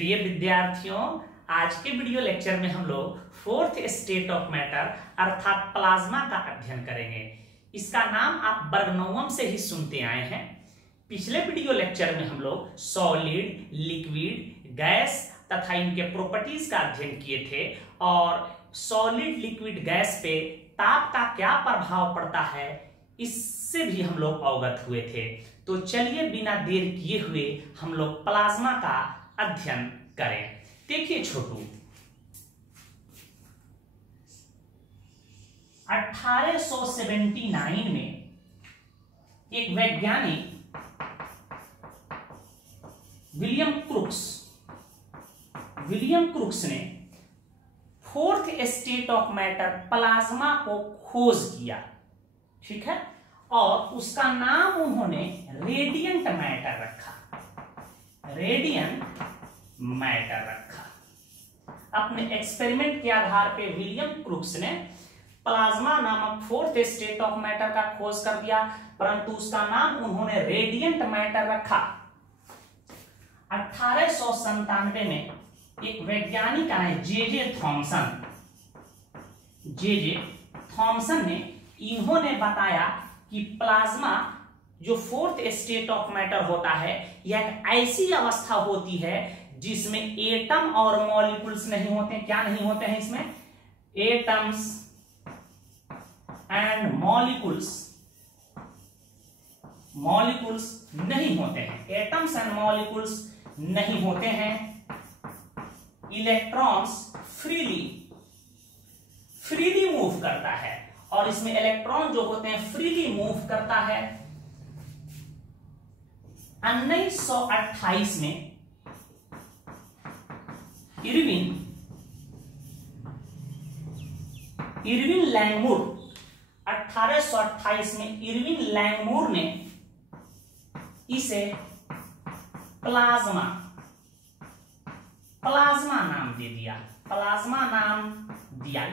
प्रिय विद्यार्थियों, आज के वीडियो लेक्चर में हम लोग फोर्थ स्टेट ऑफ मैटर अर्थात प्लाज्मा का अध्ययन करेंगे। इसका नाम आप बर्गनोवम से ही सुनते आए हैं। पिछले वीडियो लेक्चर में हम लोग सॉलिड, लिक्विड, गैस तथा इनके प्रॉपर्टीज का अध्ययन किए थे और सॉलिड, लिक्विड, गैस पे ताप का क्या प्रभाव पड़ता है इससे भी हम लोग अवगत हुए थे। तो चलिए बिना देर किए हुए हम लोग प्लाज्मा का अध्ययन करें। देखिए छोटू, 1879 में एक वैज्ञानिक विलियम क्रुक्स ने fourth state of matter plasma को खोज किया, ठीक है, और उसका नाम उन्होंने रेडियंट मैटर रखा। अपने एक्सपेरिमेंट के आधार पे विलियम क्रुक्स ने प्लाज्मा नामक फोर्थ स्टेट ऑफ मैटर का खोज कर दिया, परंतु उसका नाम उन्होंने रेडियंट मैटर रखा। 1897 में एक वैज्ञानिक आए जे थॉमसन ने इन्होंने बताया कि प्लाज्मा जो फोर्थ स्टेट ऑफ मैटर होता है यह एक ऐसी अवस्था होती है जिसमें एटम और मॉलिक्यूल्स नहीं होते। क्या नहीं होते हैं इसमें? एटम्स एंड मॉलिक्यूल्स नहीं होते हैं। एटम्स एंड मॉलिक्यूल्स नहीं होते हैं। इलेक्ट्रॉन्स फ्रीली मूव करता है और इसमें इलेक्ट्रॉन जो होते हैं फ्रीली मूव करता है। 1928 में इरविन लैंगमूर 1828 में इरविन लैंगमूर ने इसे प्लाज्मा नाम दे दिया।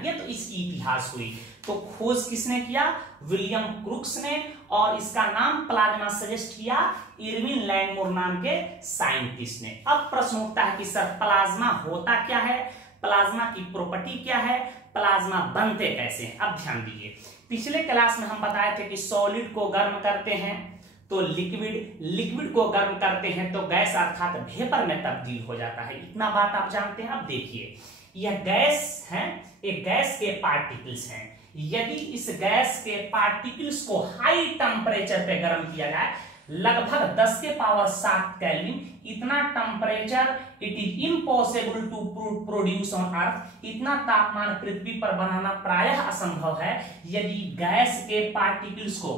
ये तो इसकी इतिहास हुई। तो खोज किसने किया? विलियम क्रुक्स ने, और इसका नाम प्लाज्मा सजेस्ट किया इरविन लैंगमूर नाम के साइंटिस्ट ने। अब प्रश्न उठता है कि सर प्लाज्मा होता क्या है, प्लाज्मा की प्रॉपर्टी क्या है, प्लाज्मा बनते कैसे हैं? अब ध्यान दीजिए, पिछले क्लास में हम बताए थे कि सॉलिड को गर्म करते हैं तो लिक्विड को गर्म करते हैं तो गैस अर्थात वेपर में तब्दील हो जाता है। इतना बात आप जानते हैं। अब देखिए, यह गैस है, एक गैस के पार्टिकल्स हैं। यदि इस गैस के पार्टिकल्स को हाई टेम्परेचर पे गर्म किया जाए, लगभग 10 के पावर 7 केल्विन, इतना temperature it is impossible to produce on earth. इतना तापमान पृथ्वी पर बनाना प्रायः असंभव है। यदि गैस के पार्टिकल्स को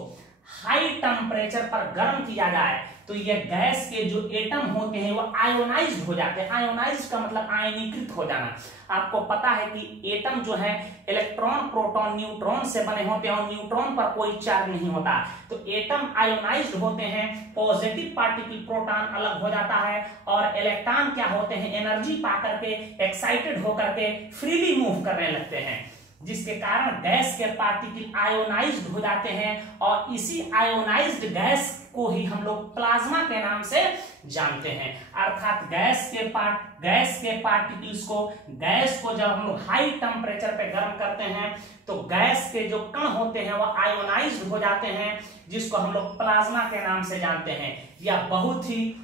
हाई टेम्परेचर पर गर्म किया जाए तो यह गैस के जो एटम होते हैं वो आयोनाइज्ड हो जाते हैं। आयोनाइज्ड का मतलब आयनीकृत हो जाना। आपको पता है कि एटम जो है इलेक्ट्रॉन, प्रोटॉन, न्यूट्रॉन से बने होते हैं और न्यूट्रॉन पर कोई चार्ज नहीं होता। तो एटम आयोनाइज्ड होते हैं, पॉजिटिव पार्टिकल प्रोटॉन अलग हो जाता है और इलेक्ट्रॉन क्या होते हैं, एनर्जी पाकर के एक्साइटेड होकर के फ्रीली मूव करने लगते हैं, जिसके कारण गैस के पार्टिकल आयोनाइज्ड हो जाते हैं और इसी आयोनाइज्ड गैस को ही हम लोग प्लाज्मा के नाम से जानते हैं। अर्थात गैस के पार्टिकल्स को, गैस को जब हम लोग हाई टेम्परेचर पे गर्म करते हैं तो गैस के जो कण होते हैं वो आयोनाइज्ड हो जाते हैं, जिसको हम लोग प्लाज्मा के नाम से जानते हैं। यह बहुत ही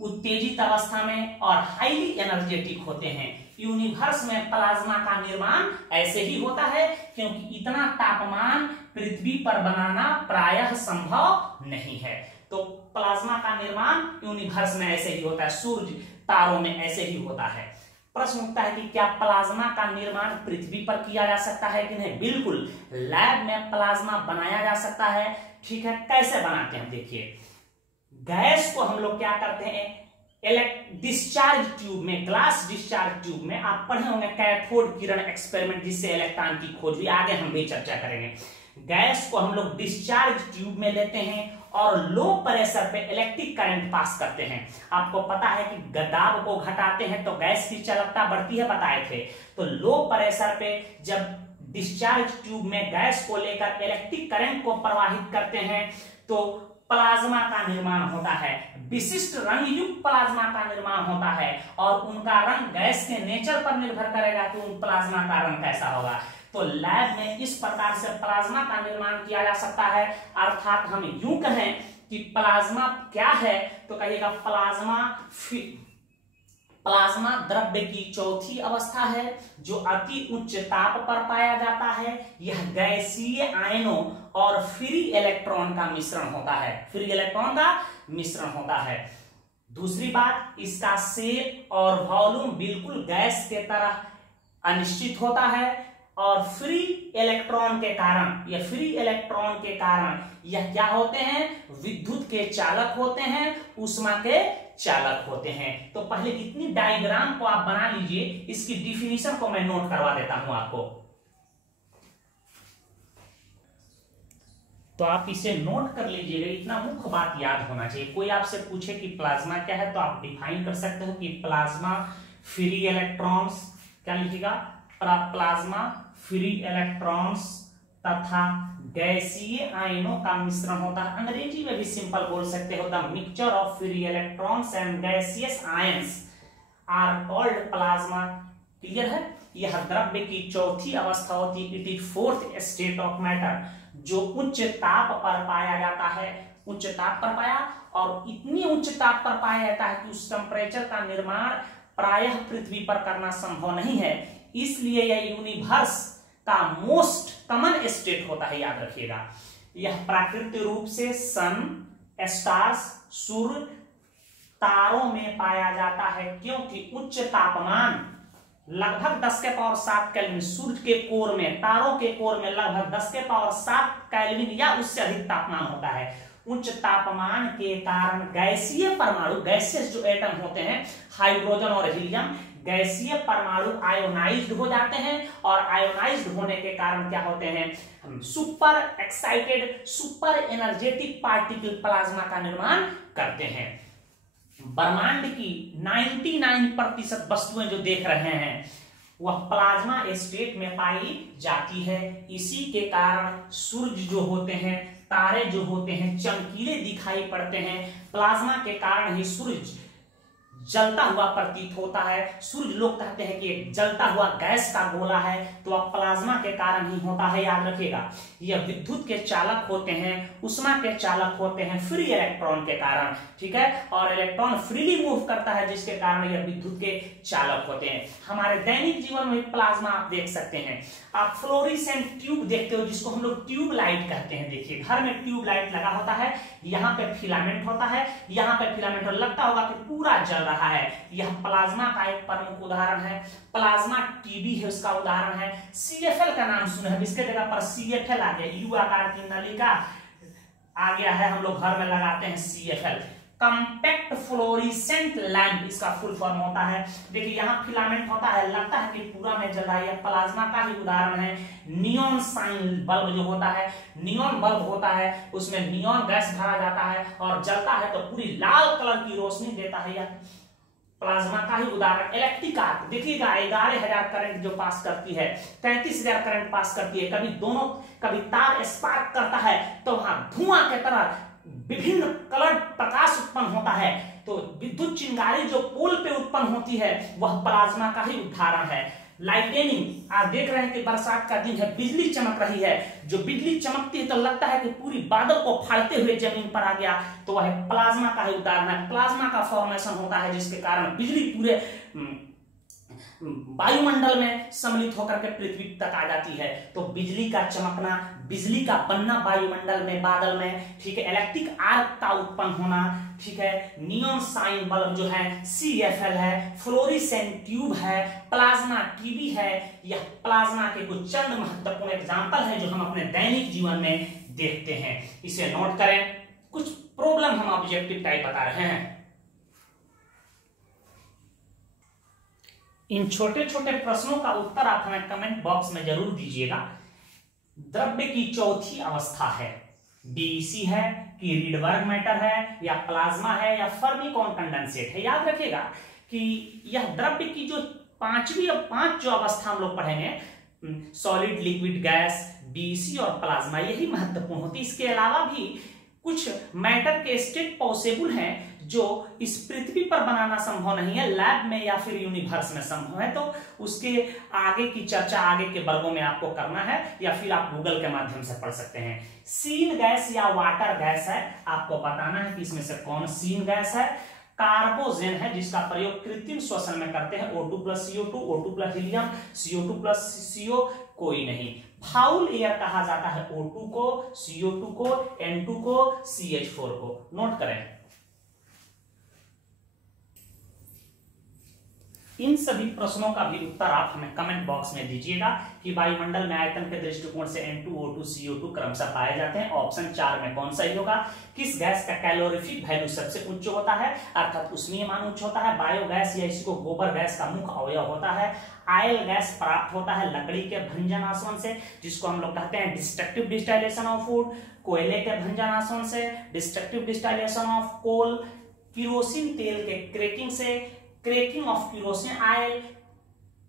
उत्तेजित अवस्था में और हाईली एनर्जेटिक होते हैं। यूनिवर्स में प्लाज्मा का निर्माण ऐसे ही होता है क्योंकि इतना तापमान पृथ्वी पर बनाना प्रायः संभव नहीं है। तो प्लाज्मा का निर्माण यूनिवर्स में ऐसे ही होता है, सूर्य, तारों में ऐसे ही होता है। प्रश्न उठता है कि क्या प्लाज्मा का निर्माण पृथ्वी पर किया जा सकता है कि नहीं? बिल्कुल, लैब में प्लाज्मा बनाया जा सकता है। ठीक है, कैसे बनाते हैं? देखिए, गैस को हम लोग क्या करते हैं, डिस्चार्ज ट्यूब में, ग्लास डिस्चार्ज ट्यूब में, आप पढ़े होंगे कैथोड किरण एक्सपेरिमेंट, जिससे इलेक्ट्रॉन की खोज हुई। आगे हम भी चर्चा करेंगे। गैस को हम लोग डिस्चार्ज ट्यूब में लेते हैं और लो प्रेशर पे इलेक्ट्रिक करंट पास करते हैं। आपको पता है कि दाब को घटाते हैं तो गैस की चालकता बढ़ती है, बताए थे। तो लो प्रेशर पे जब डिस्चार्ज ट्यूब में गैस को लेकर इलेक्ट्रिक करंट को प्रवाहित करते हैं तो प्लाज्मा का निर्माण होता है, विशिष्ट रंग युक्त प्लाज्मा का निर्माण होता है, और उनका रंग गैस के नेचर पर निर्भर करेगा कि उन प्लाज्मा का रंग कैसा होगा। तो लैब में इस प्रकार से प्लाज्मा का निर्माण किया जा सकता है। अर्थात हम यूं कहें कि प्लाज्मा क्या है, तो कहिएगा प्लाज्मा द्रव्य की चौथी अवस्था है जो अति उच्च ताप पर पाया जाता है। यह गैसीय आयनों और फ्री इलेक्ट्रॉन का मिश्रण होता है, फ्री इलेक्ट्रॉन का मिश्रण होता है। दूसरी बात, इसका शेप और वॉल्यूम बिल्कुल गैस के तरह अनिश्चित होता है, और फ्री इलेक्ट्रॉन के कारण यह क्या होते हैं, विद्युत के चालक होते हैं, ऊष्मा के चालक होते हैं। तो पहले इतनी डायग्राम को आप बना लीजिए, इसकी डिफिनीशन को मैं नोट करवा देता हूं आपको। तो आप इसे नोट कर लीजिएगा, इतना मुख्य बात याद होना चाहिए। कोई आपसे पूछे कि प्लाज्मा क्या है, तो आप डिफाइन कर सकते हो कि प्लाज्मा फ्री इलेक्ट्रॉन्स, क्या लिखिएगा, प्लाज्मा फ्री इलेक्ट्रॉन्स तथा गैसीय आयनों का मिश्रण होता है। अंग्रेजी में भी सिंपल बोल सकते हो, the mixture of free electrons and gaseous ions are called plasma. Clear है? यह द्रव्य की चौथी अवस्था होती है, it is fourth state of matter, जो उच्च ताप पर पाया जाता है, उच्च ताप पर पाया, और इतनी उच्च ताप पर पाया जाता है कि उस टेम्परेचर का निर्माण प्रायः पृथ्वी पर करना संभव नहीं है। इसलिए यह यूनिवर्स का मोस्ट कॉमन स्टेट होता है, याद रखिएगा। यह प्राकृतिक रूप से सन, स्टार्स, सूर्य, तारों में पाया जाता है, क्योंकि उच्च तापमान लगभग 10 के पावर 7 केल्विन सूर्य के कोर में, तारों के कोर में लगभग 10 के पावर 7 केल्विन या उससे अधिक तापमान होता है। उच्च तापमान के कारण गैसीय परमाणु, गैसेस जो एटम होते हैं, हाइड्रोजन और हीलियम, गैसीय परमाणु आयोनाइज्ड हो जाते हैं, और आयोनाइज्ड होने के कारण क्या होते हैं, super excited, super energetic particle plasma का निर्माण करते हैं। ब्रह्मांड की 99% वस्तुएं जो देख रहे हैं वह प्लाज्मा स्टेट में पाई जाती है। इसी के कारण सूर्य जो होते हैं, तारे जो होते हैं, चमकीले दिखाई पड़ते हैं। प्लाज्मा के कारण ही सूर्य जलता हुआ प्रतीत होता है। सूर्य लोग कहते हैं कि एक जलता हुआ गैस का गोला है, तो वह प्लाज्मा के कारण ही होता है, याद रखिएगा। यह विद्युत के चालक होते हैं, ऊष्मा के चालक होते हैं फ्री इलेक्ट्रॉन के कारण, ठीक है, और इलेक्ट्रॉन फ्रीली मूव करता है, जिसके कारण यह विद्युत के चालक होते हैं। हमारे दैनिक जीवन में प्लाज्मा आप देख सकते हैं। आप फ्लोरेसेंट ट्यूब देखते हो, जिसको हम लोग ट्यूब लाइट कहते हैं। देखिए, घर में ट्यूब लाइट लगा होता है, यहाँ पे फिलामेंट होता है, यहाँ पे फिलामेंट, और लगता होगा कि पूरा जल रहा है। यह प्लाज्मा का एक प्रमुख उदाहरण है। प्लाज्मा टीबी है, उसका उदाहरण है। CFL का नाम सुना है, इसके जगह पर CFL आ गया, यू आकार की नलिका आ गया है, हम लोग घर में लगाते हैं CFL। कॉम्पैक्ट फ्लोरेसेंट लैंप इसका फुल फॉर्म होता है। देखिए, यहाँ फिलामेंट होता है, लगता है कि पूरा में जल रहा है, यह प्लाज्मा का ही उदाहरण है। नियॉन साइन बल्ब जो होता है, नियॉन बल्ब होता है, उसमें नियॉन गैस भरा जाता है और जलता है तो पूरी लाल कलर की रोशनी देता है, यह प्लाज्मा का ही उदाहरण। इलेक्ट्रिक आर्क देखिएगा, 11,000 करंट जो पास करती है, 33,000 करंट पास करती है। कभी तार स्पार्क करता है तो वहां धुआं के तरह विभिन्न कलर प्रकाश उत्पन्न होता है। तो विद्युत चिंगारी जो पोल पे उत्पन्न होती है वह प्लाज्मा का ही उदाहरण है। लाइटनिंग, आप देख रहे हैं कि बरसात का दिन है, बिजली चमक रही है, जो बिजली चमकती है तो लगता है कि पूरी बादल को फाड़ते हुए जमीन पर आ गया, तो वह प्लाज्मा का ही उदाहरण है। प्लाज्मा का फॉर्मेशन होता है, जिसके कारण बिजली पूरे वायुमंडल में सम्मिलित होकर के पृथ्वी तक आ जाती है। तो बिजली का चमकना, बिजली का बनना वायुमंडल में, बादल में, ठीक है, इलेक्ट्रिक आर्क का उत्पन्न होना, ठीक है, नियॉन साइन बल्ब जो है CFL है, फ्लोरेसेंट ट्यूब है, प्लाज्मा टीबी है। यह प्लाज्मा के कुछ चंद महत्वपूर्ण एग्जाम्पल है जो हम अपने दैनिक जीवन में देखते हैं। इसे नोट करें। कुछ प्रॉब्लम हम ऑब्जेक्टिव टाइप बता रहे हैं। इन छोटे छोटे प्रश्नों का उत्तर आप हमें कमेंट बॉक्स में जरूर दीजिएगा। द्रव्य की चौथी अवस्था है, DEC है कि रीडबर्ग मैटर है, या प्लाज्मा है, या फर्मी-कॉन कंडेंसेट है। याद रखिएगा कि यह द्रव्य की जो पांचवी और 5 जो अवस्था हम लोग पढ़ेंगे, सॉलिड, लिक्विड, गैस, DEC और प्लाज्मा, यही महत्वपूर्ण होती है। इसके अलावा भी कुछ मैटर के स्टेट पॉसिबल हैं जो इस पृथ्वी पर बनाना संभव नहीं है, लैब में या फिर यूनिवर्स में संभव है। तो उसके आगे की चर्चा आगे के वर्गों में आपको करना है, या फिर आप गूगल के माध्यम से पढ़ सकते हैं। सीन गैस या वाटर गैस है, आपको बताना है कि इसमें से कौन सीन गैस है। कार्बोजेन है, जिसका प्रयोग कृत्रिम श्वसन में करते हैं, O2 plus CO2, O2 plus helium, CO2 plus CO, कोई नहीं। फाउल एयर कहा जाता है O2 को, CO2 को, N2 को, CH4 को। नोट करें। इन सभी प्रश्नों का भी उत्तर आप हमें कमेंट बॉक्स में दीजिएगा कि वायुमंडल में आयतन के दृष्टिकोण से N2, O2, CO2 क्रमशः पाए जाते हैं। ऑप्शन 4 में कौन सही होगा। किस गैस का कैलोरीफिक वैल्यू सबसे उच्च होता है, अर्थात उष्मीय मान उच्च होता है। बायोगैस या इसको गोबर गैस का मुख्य अवयव होता है। आयल गैस प्राप्त होता है लकड़ी के भंजन आसवन से, जिसको हम लोग कहते हैं डिस्ट्रक्टिव डिस्टाइलेशन ऑफ वुड। कोयले के भंजन आसवन से, डिस्ट्रक्टिव डिस्टाइलेशन ऑफ कोल। किरोसिन तेल के क्रैकिंग से, क्रैकिंग ऑफ किरोसिन ऑयल।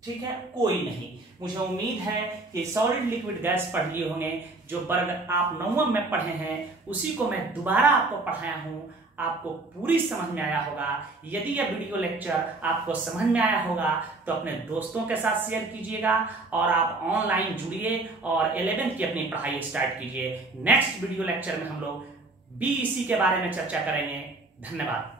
ठीक है, कोई नहीं। मुझे उम्मीद है कि सॉलिड लिक्विड गैस पढ़ लिए होंगे। जो वर्ग आप 9वीं में पढ़े हैं उसी को मैं दोबारा आपको पढ़ाया हूं, आपको पूरी समझ में आया होगा। यदि यह वीडियो लेक्चर आपको समझ में आया होगा तो अपने दोस्तों के साथ शेयर कीजिएगा और आप ऑनलाइन जुड़िए और 11th की अपनी पढ़ाई स्टार्ट कीजिए। नेक्स्ट वीडियो लेक्चर में हम लोग BEC के बारे में चर्चा करेंगे। धन्यवाद।